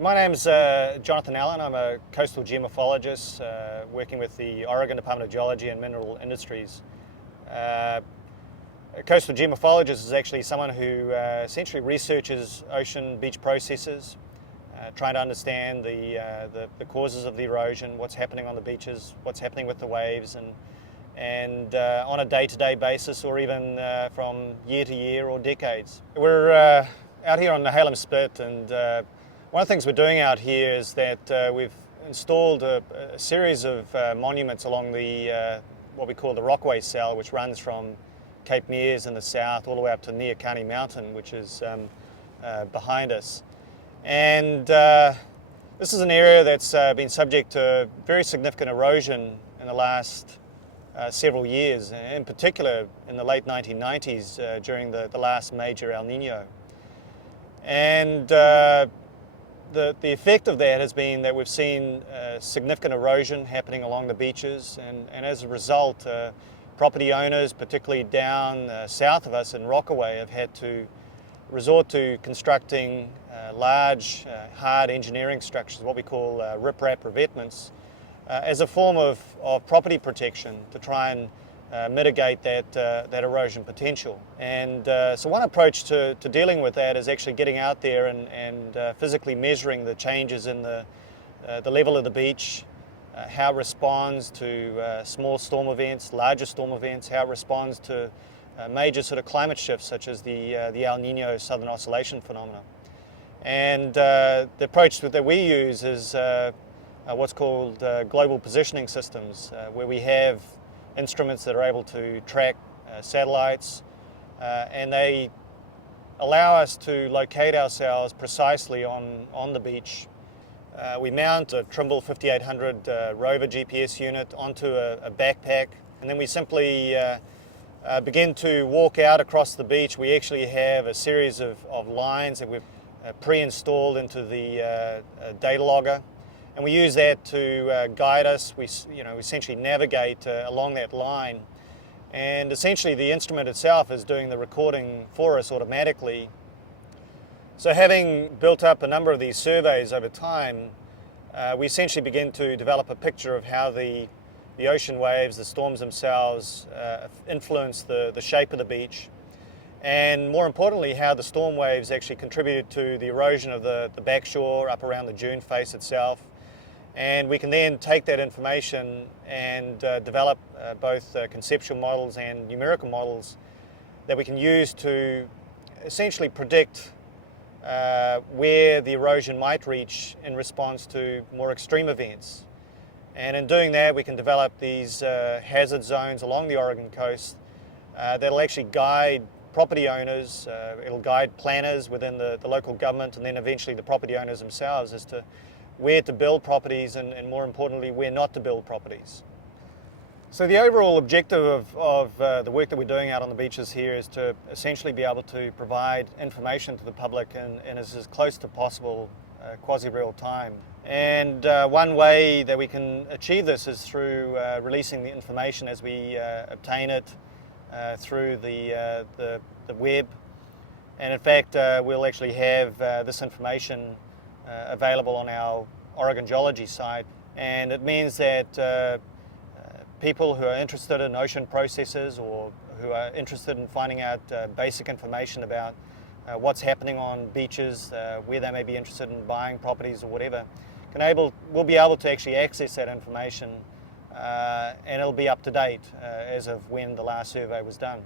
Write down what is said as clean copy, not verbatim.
My name's Jonathan Allen. I'm a coastal geomorphologist working with the Oregon Department of Geology and Mineral Industries. A coastal geomorphologist is actually someone who essentially researches ocean beach processes, trying to understand the causes of the erosion, what's happening on the beaches, what's happening with the waves, and on a day-to-day basis, or even from year to year or decades. We're out here on the Nehalem Spit, and one of the things we're doing out here is that we've installed a series of monuments along the what we call the Rockaway Cell, which runs from Cape Meares in the south all the way up to Neahkani Mountain, which is behind us. And this is an area that's been subject to very significant erosion in the last several years, in particular in the late 1990s during the last major El Nino. And the effect of that has been that we've seen significant erosion happening along the beaches, and as a result, property owners, particularly down south of us in Rockaway, have had to resort to constructing large, hard engineering structures, what we call riprap revetments, as a form of property protection to try and mitigate that erosion potential. And so one approach to dealing with that is actually getting out there and physically measuring the changes in the level of the beach, how it responds to small storm events, larger storm events, how it responds to major sort of climate shifts such as the El Nino Southern Oscillation phenomena. And the approach that we use is what's called global positioning systems, where we have instruments that are able to track satellites, and they allow us to locate ourselves precisely on the beach. We mount a Trimble 5800 rover GPS unit onto a backpack, and then we simply begin to walk out across the beach. We actually have a series of lines that we've pre-installed into the data logger, and we use that to guide us. We essentially navigate along that line, and essentially the instrument itself is doing the recording for us automatically. So having built up a number of these surveys over time, we essentially begin to develop a picture of how the ocean waves, the storms themselves, influence the shape of the beach, and more importantly, how the storm waves actually contributed to the erosion of the backshore up around the dune face itself. And we can then take that information and develop both conceptual models and numerical models that we can use to essentially predict where the erosion might reach in response to more extreme events. And in doing that, we can develop these hazard zones along the Oregon coast that'll actually guide property owners, it'll guide planners within the local government, and then eventually the property owners themselves as to where to build properties and more importantly, where not to build properties. So the overall objective of the work that we're doing out on the beaches here is to essentially be able to provide information to the public in as close to possible quasi-real time. And one way that we can achieve this is through releasing the information as we obtain it through the web. And in fact, we'll actually have this information available on our Oregon Geology site, and it means that people who are interested in ocean processes or who are interested in finding out basic information about what's happening on beaches, where they may be interested in buying properties or whatever, will be able to actually access that information, and it'll be up to date as of when the last survey was done.